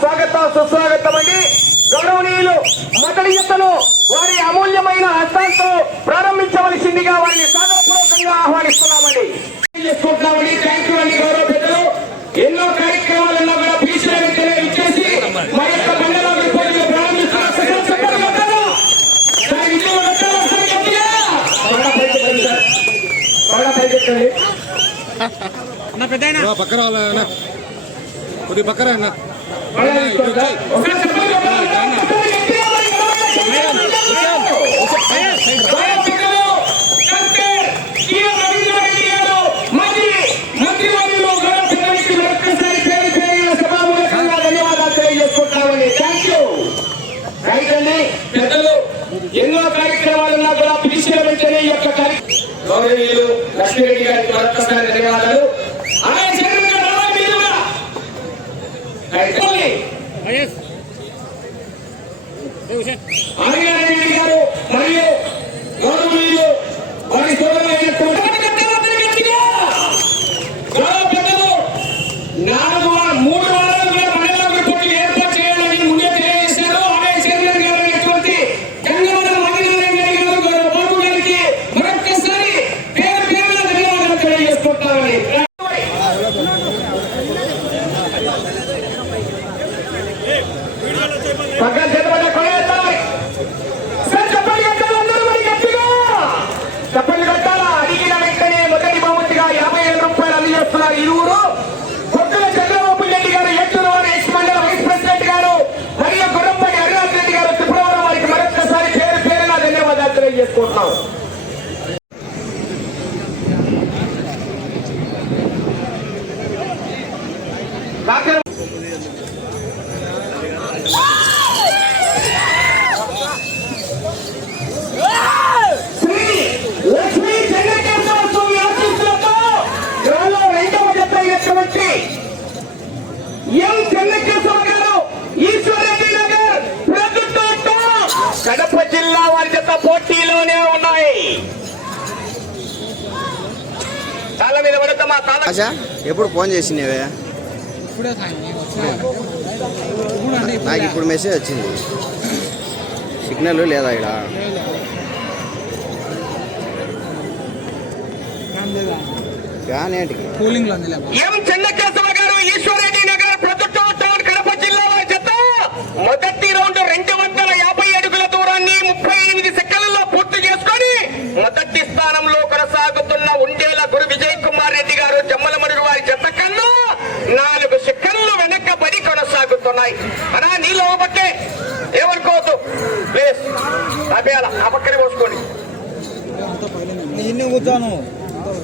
స్వాగత సుస్వాగతం అండి. గౌరవనీయులు మొదటి వారి అమూల్యమైన హస్తాలతో ప్రారంభించవలసిందిగా వారిని సాగరపూర్వకంగా ఆహ్వానిస్తున్నామండి. చేసుకుంటున్నామండి. థ్యాంక్ యూ అండి గౌరవ పెద్దలు. ఎన్నో కార్యక్రమాలలో కూడా పీసుల వెంటనే ఇచ్చేసి మా యొక్క మండలం పోటీలు ప్రారంభిస్తున్న సకల సభ్యులు అందరూ దాని విజయం వెంటనే ఒకసారి గట్టిగా బాగా పైకెత్తండి సార్. బాగా పైకెత్తండి. అన్న పెద్ద రా, పక్కన వాళ్ళ కొద్ది పక్కన అన్న. ఒకసారి రూపాయలు అందజేస్తున్నారు ఇరువురు ఆశా ఎప్పుడు ఫోన్ చేసినవే? నాకు ఇప్పుడు మెసేజ్ వచ్చింది. సిగ్నల్ లేదా ఇక్కడ? ఫ్యాన్లో ఉంది ఎం చెన్నకేశవ గారు ఈశ్వరెడ్డి నగర్ ప్రభుత్వ టౌన్ కడప జిల్లా వారి జత మొదటి రౌండ్ రెండు వందల యాభై అడుగుల దూరాన్ని ముప్పై ఎనిమిది సెకండ్లలో పూర్తి చేసుకొని మొదటి స్థానంలో కొనసాగుతున్న ఉండేల గురు విజయ్ కుమార్ రెడ్డి గారు జమ్మలమడుగు వారి జత కన్నా నాలుగు సెకండ్లు వెనకబడి కొనసాగుతున్నాయి అనా నీళ్ళు ఒకటే ఏమనుకోవద్దు. ప్లీజ్ అభ్యాల ఆ పక్కనే పోసుకోండి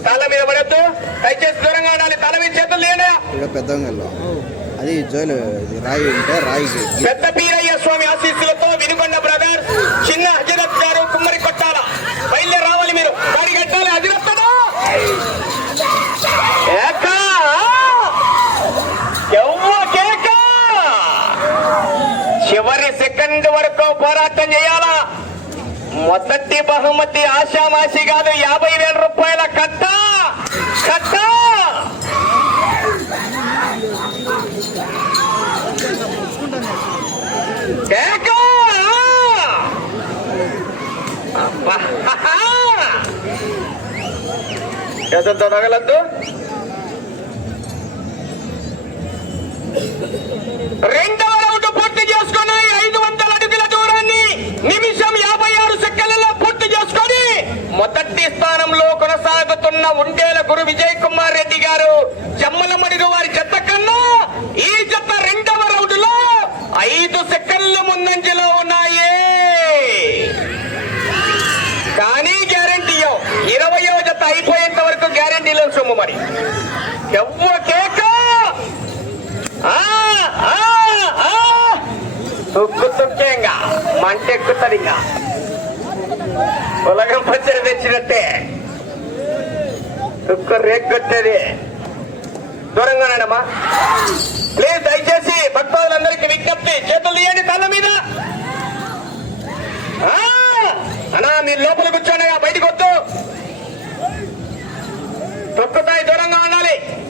తల మీద పడద్దు. దయచేసి దూరంగా ఉండాలి. తల మీద చేతులు లేనా ఇక్కడ పెద్దంగల్లో అది జోలు రాయి ఉంటే రాయికి పెద్ద పీరయ్య స్వామి ఆశీస్సులతో వినుకొండ బ్రదర్ చిన్న హజరత్ గారు కుమ్మరి కొట్టాల. బయలుదేరి రావాలి మీరు. గాడి కట్టాలి. హజరత్తను ఏక! ఎవ్వ కేక! చివరి సెకండ్ వరకు పోరాటం చేయాలా? మొదటి బహుమతి ఆశామాషి కాదు యాభై వేల రూపాయల కట్ట! కట్ట! చేతులతో తగలద్దు రౌండ్ పూర్తి చేసుకున్నాయి ఐదు వందల అడుగుల దూరాన్ని నిమిషం యాభై ఆరు సెకండ్లలో పూర్తి చేసుకొని మొదటి స్థానంలో కొనసాగుతున్న ఉండేల గురు విజయ్ కుమార్ రెడ్డి గారు జమ్మలమడుగు వారి జత కన్నా ఈ జత రెండవ రౌండ్లో ఐదు సెకండ్ల ముందంజలో ఉన్నాయి. కానీ గ్యారంటీ ఇరవయో జత అయిపోయేంత వరకు గ్యారంటీలో సొమ్ము మరి. ఎవ్వ కేక? ఆ, ఆ, ఆ. మంట ఎక్కుతుంది ఇంకా ఉలగం పచ్చడి తెచ్చినట్టే. తుక్కు రేగొట్టేది దూరంగా ఉండమ్మా ప్లీజ్ దయచేసి భక్తులందరికీ విజ్ఞప్తి. చేతులు తీయండి తల మీద. ఆ, అన్నా మీరు లోపల కూర్చోండి బయటకు వద్దు. తొక్కుతాయి దూరంగా ఉండాలి.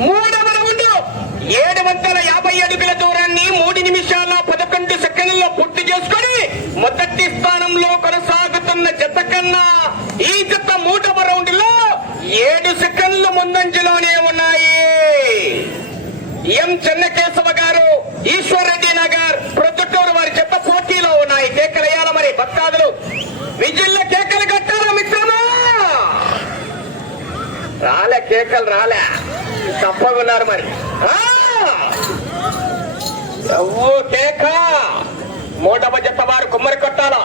మూడు ముందు ఏడు వందల యాభై అడుగుల దూరాన్ని మూడు నిమిషాల పదకొండు సెకండ్లలో పూర్తి చేసుకుని మొదటి స్థానంలో కొనసాగుతున్న జత కన్నా ఈ జత మూడవ రౌండ్లో ఏడు సెకండ్ల ముందంజలోనే ఉన్నాయి. ఎం చెన్నకేశవ రాలే కేకలు రాలే. తప్పకున్నారు మరి. ఆ! ఎవ్వో కేక! మూడవ జత వారు కుమ్మరి కొట్టాలా?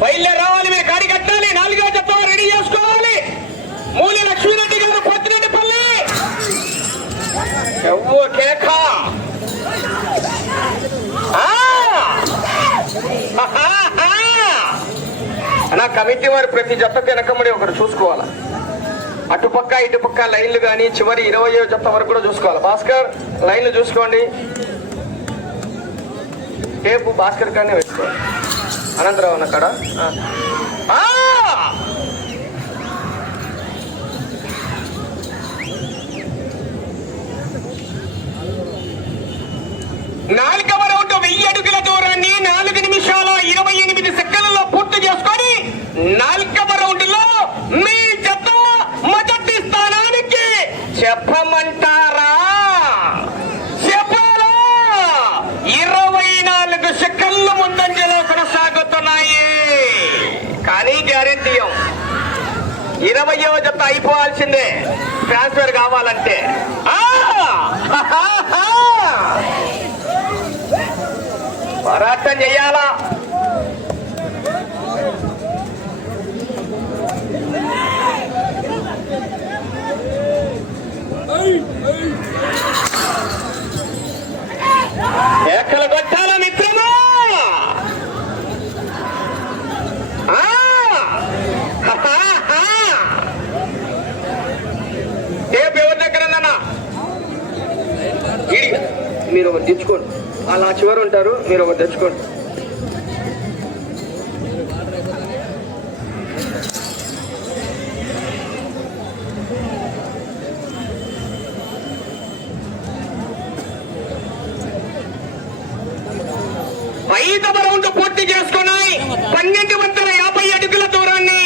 బయలుదేరి రావాలి మీరు గాడి కట్టాలి. నాలుగో జత వారు రెడీ చేసుకోవాలి. మూలి లక్ష్మీరెడ్డి గారు పొత్తిరెడ్డిపల్లి ఎవ్వో కేక! నా కమిటీ వారు ప్రతి జత తినకముడి ఒకరు చూసుకోవాలా? అటుపక్క ఇటుపక్క లైన్లు కానీ చివరి ఇరవై జత వరకు కూడా చూసుకోవాలి. భాస్కర్ లైన్లు చూసుకోండి. టేపు భాస్కర్ కానీ పెట్టుకోవాలి అనంతరావు ఉన్న కాడ. ఆ. నాలుగవ రౌండ్ వెయ్యి అడుగుల దూరాన్ని నాలుగు నిమిషాల ఇరవై ఎనిమిది సెకండ్లలో పూర్తి చేసుకొని నాలుగవ రౌండ్లో మీ చెప్పమంటారా? చెప్పాలా? ఇరవై నాలుగు సెకండ్ల ముందంజలో కొనసాగుతున్నాయి. కానీ గ్యారెంటీ ఇరవయో జత అయిపోవాల్సిందే. ట్రాన్స్ఫర్ కావాలంటే. పోరాటం చెయ్యాలా ఏకలు కొట్టాలా మిత్రమా? టేప్ ఎవరి దగ్గర మీరు ఒకటి తెచ్చుకోండి. అలా చివరి ఉంటారు మీరు ఒకటి తెచ్చుకోండి ఐదవ రౌండ్ పూర్తి చేసుకున్నాయి పన్నెండు వందల యాభై అడుగుల దూరాన్ని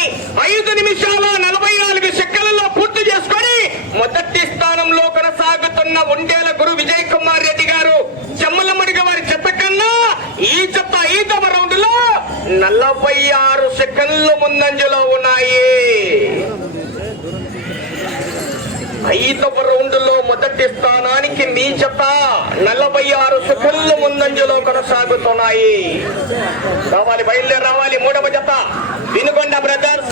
ఐదు నిమిషాల నలభై నాలుగు సెకండ్లలో పూర్తి చేసుకొని మొదటి స్థానంలో కొనసాగుతున్న ఉండేల గురు విజయ్ కుమార్ రెడ్డి గారు చెమ్మలమడిగ వారి చెత్త కన్నా ఈ చెత్త ఐదవ రౌండ్లో నలభై ఆరు సెకండ్లు ముందంజలో ఉన్నాయి రౌండ్లో మొదటి స్థానానికి మీ జత నలభై ఆరు సెకండ్లు ముందంజలో కొనసాగుతున్నాయి. రావాలి బయలుదేరి రావాలి మూడవ జత. వినుకొండ బ్రదర్స్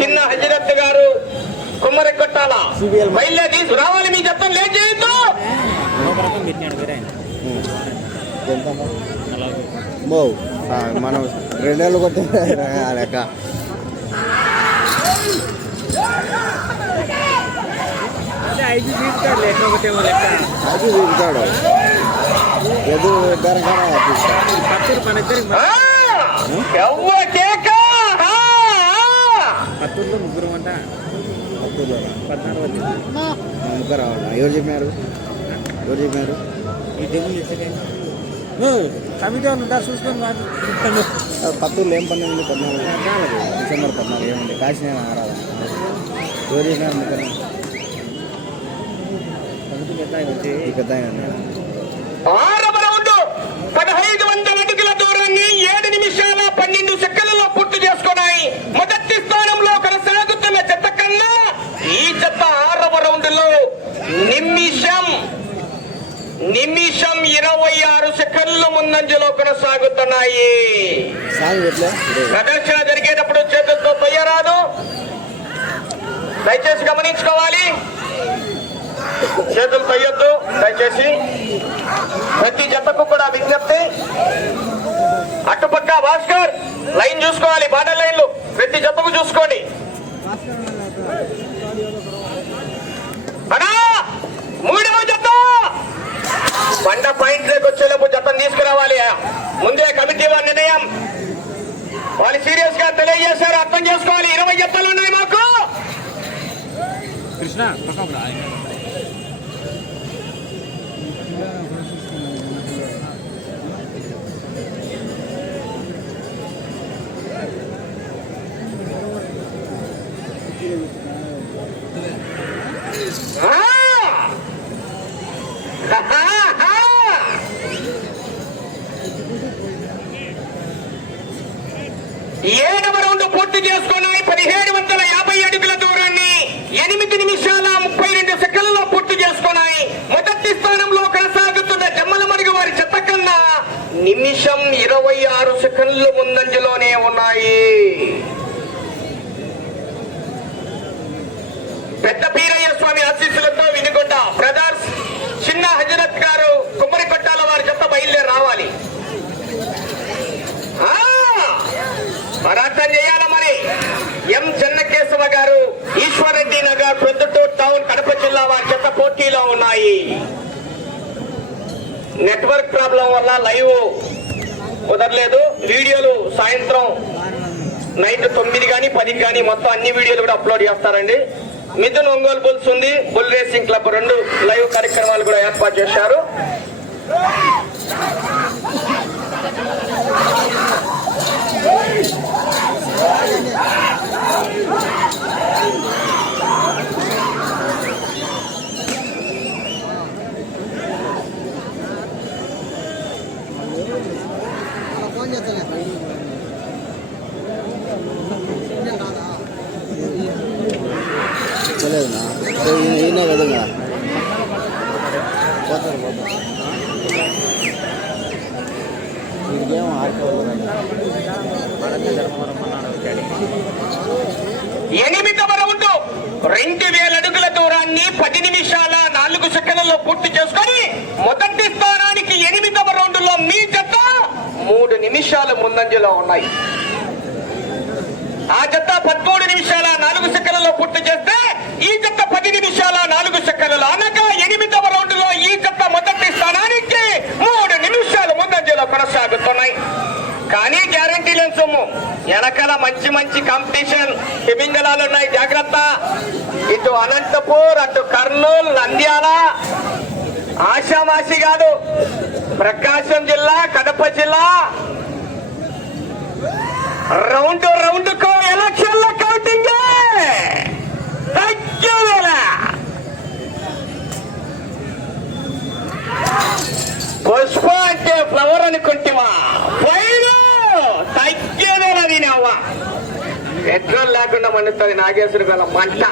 చిన్న హజరత్ గారు కుమ్మరి కొట్టాల బయలుదేరి తీసు రావాలి మీ జత లేట్ చేయొద్దు. మనం రెండేళ్ళు కొట్టే లెక్క ఐదు తీసుకోండి ఎట్లా ఒకటేమో లెక్క అది తిరుగుతాడు ఎదురు ఇద్దరం కానీ తీస్తాడు పత్తూరు మన ఇద్దరికి ఆ! ఎవ్వ కేక ఆ! ఆ! పత్తూరులో ముగ్గురు అంట పద్నాలుగు వచ్చింది ముగ్గురు రావాలి? ఎవరు చెప్పినారు? ఎవరు చెప్పినారు? ఈ డబ్బులు కమిటీ వాళ్ళు ఉంటారు చూసుకొని ఆ, పత్తూరులో ఏం పని ఉంది? పద్నాలుగు. డిసెంబర్ పద్నాలుగు. ఏముంది? కాశీనే ఆరాధన. ఎవరు చెప్పినారు ముగ్గురు కమిటీ పెద్ద ఆయన వచ్చి ఈ పెద్ద ఆయన ఆరవ రౌండ్ పదహైదు వందల అడుగుల దూరాన్ని ఏడు నిమిషాల పన్నెండు సెకండ్లలో పూర్తి చేసుకున్నాయి. మొదటి స్థానంలో కొనసాగుతున్న జత కన్నా ఈ జత ఆరవ రౌండ్లో నిమిషం నిమిషం ఇరవై ఆరు సెకండ్ల ముందంజలో కొనసాగుతున్నాయి. ప్రదర్శన జరిగేటప్పుడు చేతులతో తొయ్యరాదు. దయచేసి గమనించుకోవాలి. చేతులు తొయ్యొద్దు. దయచేసి ప్రతి జతకు కూడా విజ్ఞప్తి. అటుపక్క భాస్కర్ లైన్ చూసుకోవాలి బార్డర్ లైన్లు. ప్రతి జతకు చూసుకోండి. అనా మూడవ జత. బండ పాయింట్ రేపు వచ్చేలోపు జతం తీసుకురావాలి. ముందే కమిటీ వారి నిర్ణయం. వాళ్ళు సీరియస్గా తెలియజేశారు అర్థం చేసుకోవాలి. ఇరవై జతలు ఉన్నాయి మాకు. Krishna Ah! M Chennakesava garu Eswarreddy Nagar పెద్దటూర్ town Kadapa జిల్లా వారి చేత పోటీలో ఉన్నాయి. నెట్వర్క్ ప్రాబ్లం వల్ల లైవ్ కుదరలేదు. వీడియోలు సాయంత్రం నైట్ తొమ్మిది కానీ పది కానీ మొత్తం అన్ని వీడియోలు కూడా అప్లోడ్ చేస్తారండి. మిథున్ ఒంగోలు బుల్స్ ఉంది. బుల్ రేసింగ్ క్లబ్ రెండు లైవ్ కార్యక్రమాలు కూడా ఏర్పాటు చేశారు. తెలియదునా ఈయన పోతారు పోతారు. ఎనిమిదవ రౌండ్ రెండు వేల అడుగుల దూరాన్ని పది నిమిషాల నాలుగు సెకండ్లలో పూర్తి చేసుకొని మొదటి స్థానానికి ఎనిమిదవ రౌండ్లో మీ జత మూడు నిమిషాలు ముందంజలో ఉన్నాయి. ఆ జత పదమూడు నిమిషాల నాలుగు సెకండ్లలో పూర్తి చేస్తే ఈ జత పది నిమిషాల నాలుగు సెకండ్లు అనగా ఎనిమిదవ రౌండ్లో ఈ జత మొదటి స్థానానికి మూడు నిమిషాలు ముందంజలో కొనసాగుతున్నాయి. కానీ గ్యారంటీ లేని సొమ్ము. వెనకాల మంచి మంచి కాంపిటీషన్ తిమింగళాలు ఉన్నాయి జాగ్రత్త. ఇటు అనంతపూర్ అటు కర్నూలు నంద్యాల. ఆషామాషి కాదు ప్రకాశం జిల్లా కడప జిల్లా. రౌండ్ రౌండ్ కో ఎలక్షన్లో కౌంటింగ్ పుష్ప అంటే ఫ్లవర్ అనుకుంటేవా పైన తగ్గేదేలా దీనవ్వ పెట్రోల్ లేకుండా మండుతుంది నాగేశ్వరి గల మంట.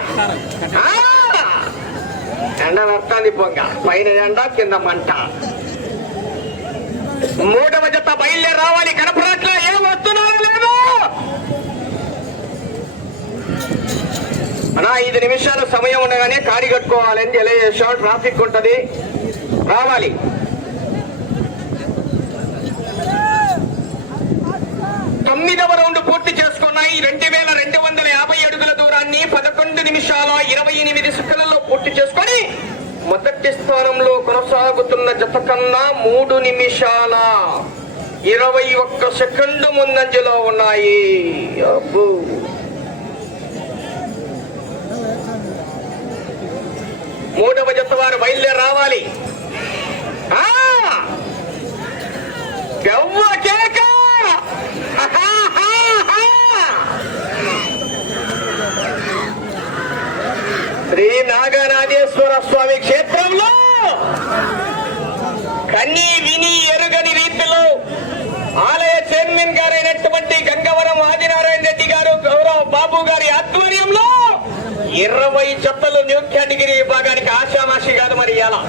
ఎండ వస్తుంది పొంగ. పైన ఎండ కింద మంట. మూడవ జత బయలుదేరి రావాలి కనప అన్నా ఐదు నిమిషాలు సమయం ఉండగానే కాడి కట్టుకోవాలని తెలియజేసాం ట్రాఫిక్ ఉంటుంది. రావాలి. తొమ్మిదవ రౌండ్ పూర్తి చేసుకున్నాయి. రెండు వేల రెండు వందల యాభై అడుగుల దూరాన్ని పదకొండు నిమిషాల ఇరవై ఎనిమిది సెకండ్లలో పూర్తి చేసుకొని మొదటి స్థానంలో కొనసాగుతున్న జత కన్నా మూడు నిమిషాల ఇరవై ఒక్క సెకండ్ ముందంజలో ఉన్నాయి. అబ్బో. మూడవ జత వారు బయలుదేరి రావాలి కేక! శ్రీ నాగరాజేశ్వర స్వామి క్షేత్రంలో కన్నీ విని ఎరుగని రీతిలో ఆలయ చైర్మన్ గారైనటువంటి గంగవరం ఆదినారాయణ రెడ్డి గారు గౌరవ బాబు గారి ఆధ్వర్యంలో ఇరవై జతలు న్యూ కేటగిరీ విభాగానికి ఆశామాషి కాదు మరి ఇలా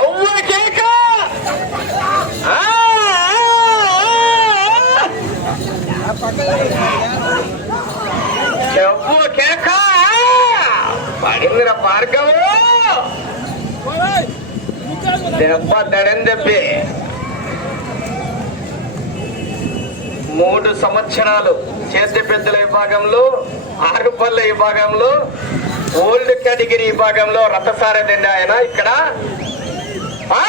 ఎవ్వ కేక? కేక? పడిందిరా భార్గవు. దెబ్బ దడని దెబ్బే. మూడు సంవత్సరాలు చేతి పెద్దల విభాగంలో ఆరుపల్ల విభాగంలో ఓల్డ్ కేటగిరీ విభాగంలో రథసారథండి ఆయన ఇక్కడ ఆ!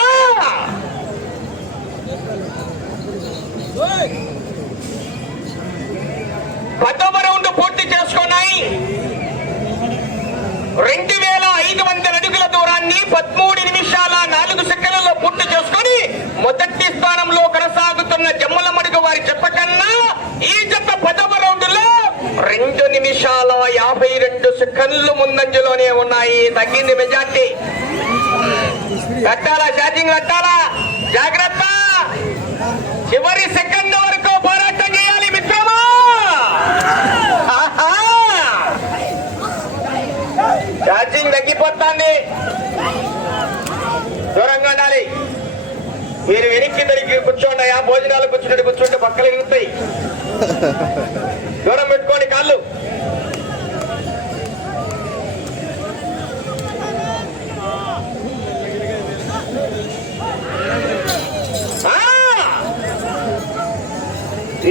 రౌండ్ పూర్తి చేసుకున్నాయి రెండు వేల ఐదు వందల అడుగుల దూరాన్ని పదమూడు నిమిషాల నాలుగు సెకండ్లలో పూర్తి చేసుకొని మొదటి స్థానంలో కొనసాగుతున్న జమ్ముల మడుగు వారి జత కన్నా ఈ జత పదవ రౌండ్లో రెండు నిమిషాల యాభై రెండు సెకండ్లు ముందంజలోనే ఉన్నాయి. తగ్గింది మెజార్టీ. కట్టాలా ఛార్జింగ్ కట్టాలా జాగ్రత్త. చివరి సెకండ్ వరకు పోరాటం చేయాలి మిత్రమా ఆహా! ఛార్జింగ్ తగ్గిపోతుంది. దూరంగా ఉండాలి. మీరు వెనక్కి తిరిగి కూర్చోండి భోజనాలు కూర్చుంటే కూర్చుంటే పక్కలు ఇరుగుతాయి దూరం పెట్టుకోండి కాళ్ళు.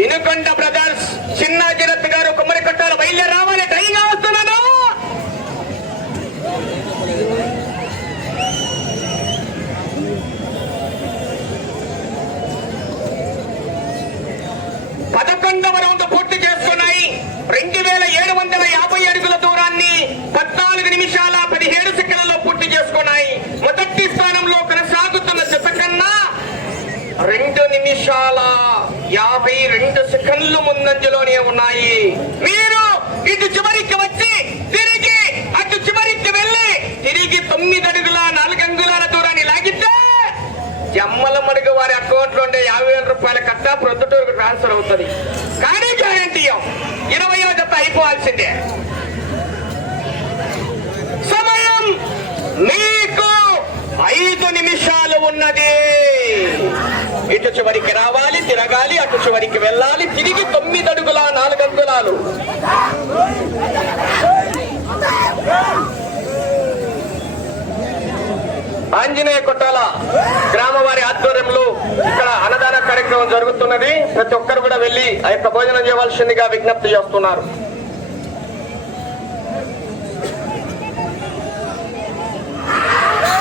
ఇనుకొండ బ్రదర్స్ చిన్న జరత్ గారు కుమ్మరి కట్టాలు బయలుదేరి రావాలి. ట్రైన్ కావచ్చు పదకొండవ రౌండ్ పూర్తి చేస్తున్నాయి రెండు వేల ఏడు వందల యాభై అడుగుల దూరాన్ని పద్నాలుగు నిమిషాల పదిహేడు సెకండ్లలో పూర్తి చేసుకున్నాయి మొదటి స్థానంలో కొనసాగుతున్న జత కన్నా రెండు నిమిషాల యాభై రెండు సెకండ్లు ముందంజలోనే ఉన్నాయి మీరు ఇటు చివరికి వచ్చి తిరిగి అటు చివరికి వెళ్ళి తిరిగి తొమ్మిది అడుగుల నాలుగు అంగుళాల దూరాన్ని లాగితే జమ్మల మడుగు వారి అకౌంట్లో ఉండే యాభై వేల రూపాయల కట్ట ప్రొద్దుటూరుకు ట్రాన్స్ఫర్ అవుతుంది కానీ గ్యారంటీ ఇరవయో జత అయిపోవాల్సిందే. సమయం మీకు ఐదు నిమిషాలు ఉన్నది. ఇటు చివరికి రావాలి తిరగాలి అటు చివరికి వెళ్ళాలి తిరిగి తొమ్మిది అడుగుల నాలుగు అంగుళాలు. ఆంజనేయ కొట్టాల గ్రామ వారి ఆధ్వర్యంలో ఇక్కడ అన్నదాన కార్యక్రమం జరుగుతున్నది. ప్రతి ఒక్కరు కూడా వెళ్ళి ఆ యొక్క భోజనం చేయవలసిందిగా విజ్ఞప్తి చేస్తున్నారు.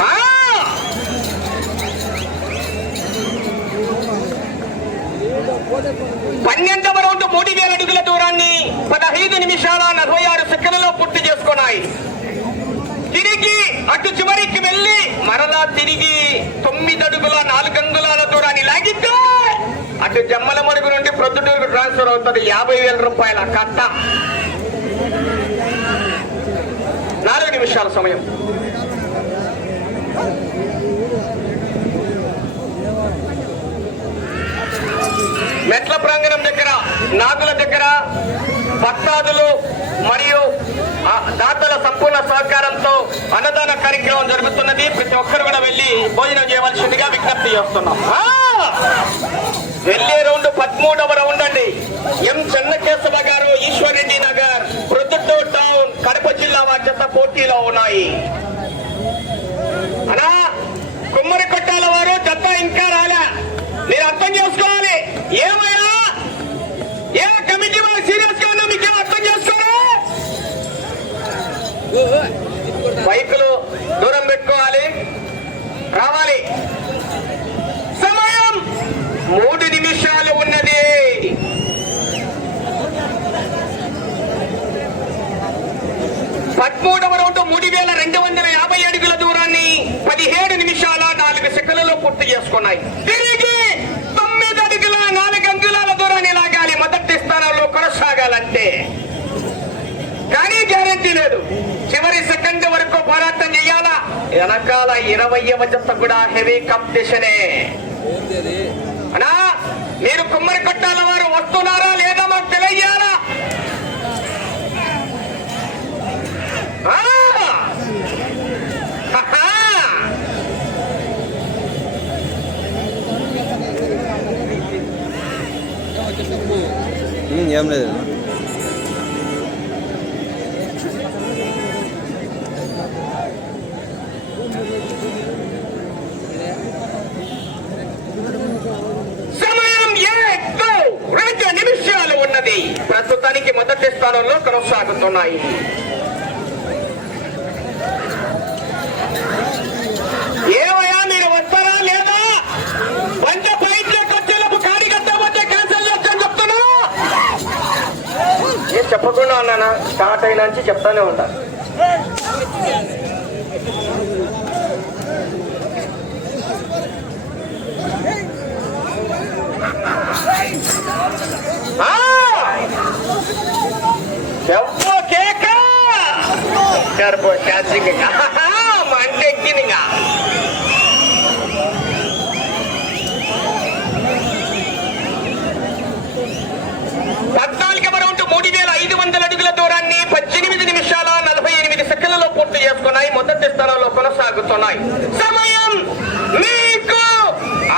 ఆ! పన్నెండవ రౌండ్ మూడు వేల అడుగుల దూరాన్ని పదహైదు నిమిషాల నలభై ఆరు సెకండ్లలో పూర్తి చేసుకున్నాయి తిరిగి అటు చివరికి వెళ్ళి మరలా తిరిగి తొమ్మిది అడుగుల నాలుగు అంగుళాల దూరాన్ని లాగితే అటు జమ్మల మడుగు నుండి ప్రొద్దుటూరుకు ట్రాన్స్ఫర్ అవుతుంది. యాభై వేల రూపాయల కట్ట. నాలుగు నిమిషాల సమయం. మెట్ల ప్రాంగణం దగ్గర నాగుల దగ్గర భక్తాదులు మరియు దాతల సంపూర్ణ సహకారంతో అన్నదాన కార్యక్రమం జరుగుతున్నది. ప్రతి ఒక్కరు కూడా వెళ్ళి భోజనం చేయవలసిందిగా విజ్ఞప్తి చేస్తున్నాం. వెళ్ళే రౌండ్ పదమూడవ రౌండ్ అండి. ఎం చెన్నకేశవ గారు ఈశ్వరెడ్డి నగర్ ప్రొద్దుటో టౌన్ కడప జిల్లా వారి చెత్త పోటీలో ఉన్నాయి. అనా కుమ్మరి కొట్టాల వారు చెత్త ఇంకా రాలే. మీరు అర్థం చేసుకోవాలి. ఏమయ్యా? ఏ కమిటీ వాళ్ళు సీరియస్గా ఉన్నా మీకు అర్థం చేసుకోరా? బైకులు దూరం పెట్టుకోవాలి. రావాలి. మూడు నిమిషాలు ఉన్నది. పదమూడవ రౌండ్ మూడు వేల రెండు వందల యాభై అడుగుల దూరాన్ని పదిహేడు నిమిషాల నాలుగు సెకండ్లలో పూర్తి చేసుకున్నాయి. తిరిగి తొమ్మిది అడుగుల నాలుగు అంగుళాల దూరాన్ని లాగాలి. మొదటి స్థానంలో కొనసాగాలంటే. కానీ గ్యారంటీ లేదు. చివరి సెకండ్ వరకు పోరాటం చేయాలా? వెనకాల ఇరవై జత కూడా హెవీ కాంపిటీషనే. అనా మీరు కుమ్మరి కట్టాల వారు వస్తున్నారా లేదా మాకు తెలియజేయాలా? ఏం లేదు. మొదటి కొనసాగుతున్నాయి. ఏమయ్యా మీరు వస్తారా లేదా? పంచ పైట్లకు వచ్చేలోపు కాడి క్యాన్సిల్ చేస్తాను చెప్పకుండా ఉన్నానా? స్టార్ట్ అయినా చెప్తానే ఉంటాను వచ్చారు క్యాచింగ్ అంటే ఎక్కినిగా పద్నాలుగవ రౌండ్ మూడు వేల ఐదు వందల అడుగుల దూరాన్ని పద్దెనిమిది నిమిషాల నలభై ఎనిమిది సెకండ్లలో పూర్తి చేసుకున్నాయి. మొదటి స్థానంలో కొనసాగుతున్నాయి. సమయం మీకు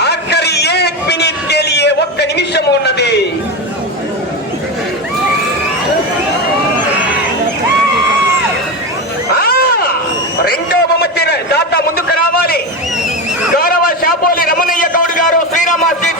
ఆఖరి ఏ మినిట్ ఒక్క నిమిషం ఉన్నది. ముందుకు రావాలి. గౌరవ శాపోలి రమణయ్య గౌడ్ గారు శ్రీరామ శ్రీ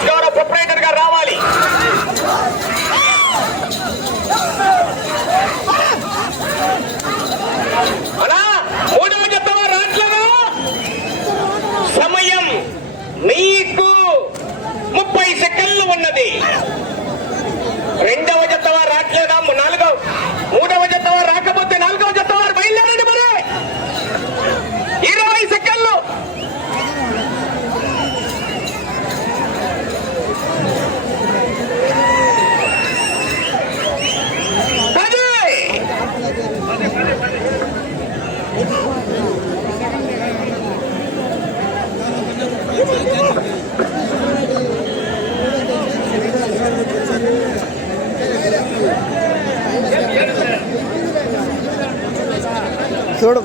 చూడు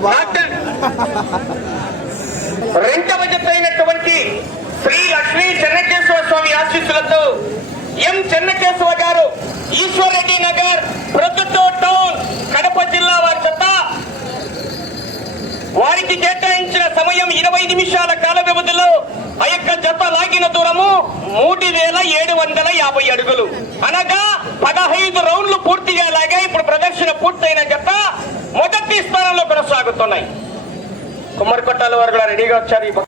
రెండవ జత శ్రీ లక్ష్మీ చెన్నకేశ్వర స్వామి ఆశీస్సులతో ఎం చెన్నకేశ్వర గారు ఈశ్వరరెడ్డి నగర్ ప్రభుత్వ టౌన్ కడప జిల్లా వారి చెత్త. వారికి కేటాయించిన సమయం ఇరవై నిమిషాల కాల వ్యవధిలో ఆ యొక్క జత లాగిన దూరము మూడు వేల ఏడు వందల యాభై అడుగులు. అనగా పదహైదు రౌండ్లు పూర్తిగా లాగా ఇప్పుడు ప్రదర్శన పూర్తయిన జత మొదటి స్థానంలో కొనసాగుతున్నాయి. కుమ్మరికొట్టాల వారు రెడీగా వచ్చారు.